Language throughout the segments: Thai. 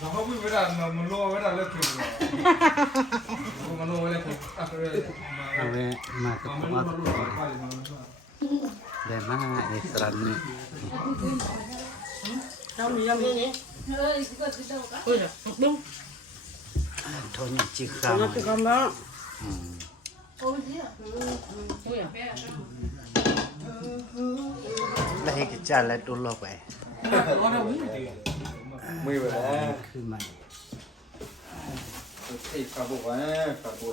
Bajo muy verá, no lo verá lo que no lo verá queเอาไว้มากับพ่อเดี๋ยวมาเอสรันนี่ đâu mình làm gì ôi giời đúng โทนจิข้าว nó cái con đó โอ้ย ôi giời แล้วให้กิจการแล้วตัวโลกไป muy verá คือมัน sí fabu fabu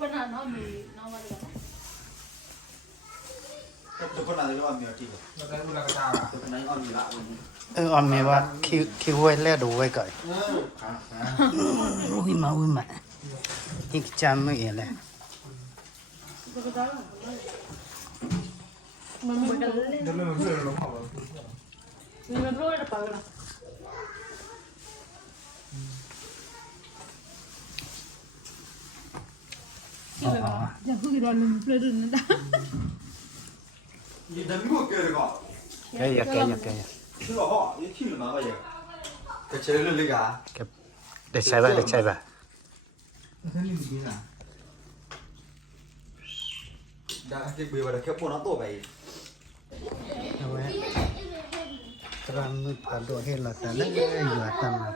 บ้านน้องมีน้องมาเลย ทุกคนอาจจะว่ามีอะไร no te una catada ทุกคนนั้นอ่อนอยู่ละวันนี้ ออมมีว่าคิวไว้แล้วดูไว้ก่อนอุ้ยมาอีกจานไม่เองเลย มันเหมือนกันเลย yo lo veo lo hago มันรู้ได้ปะล่ะ อ๋อ อย่าพูดกันเลยเปลือยนั่นได้ ยี่ดันกูเกิดก่อน แกอย่า ชื่อว่าพ่อยี่ที่หรือมาก็เยอะก็เชื่อเรื่องเลยกัน แกได้ใช่ป่ะ ได้ที่เบื่อแล้วแค่ปวดน้ำตัวไป เอาไว้ตรังมือผ่านตัวเห็นเราแต่ละอยู่ตามมา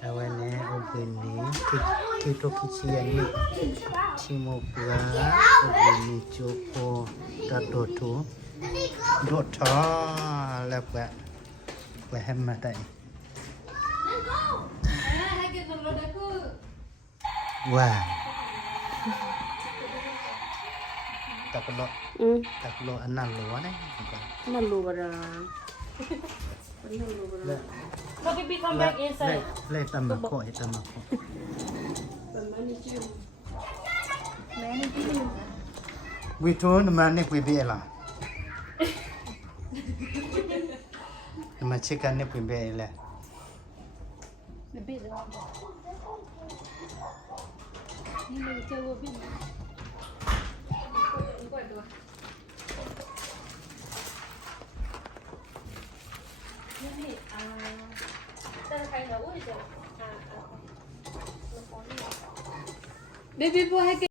เอาไว้เนี่ยโอเคนี้ที่ตัวคิดเชียนี่ชิโมปลาโอเคนี่โจโปตัดโดดถูโดดท้อแล้วแกให้มาได้ว้าตักโลอันนั้นโลนะ nó lù vào rồi nó baby come back inside เลยตำมาโควิทูนมันนี่คุยเบี้ยละมาเช็คกันนี่คุยเบี้ยเลย นี่มันเจอว่าพี่นี่แต่ใครเหรออุ้ยเดี๋ยวเบบี้พอให้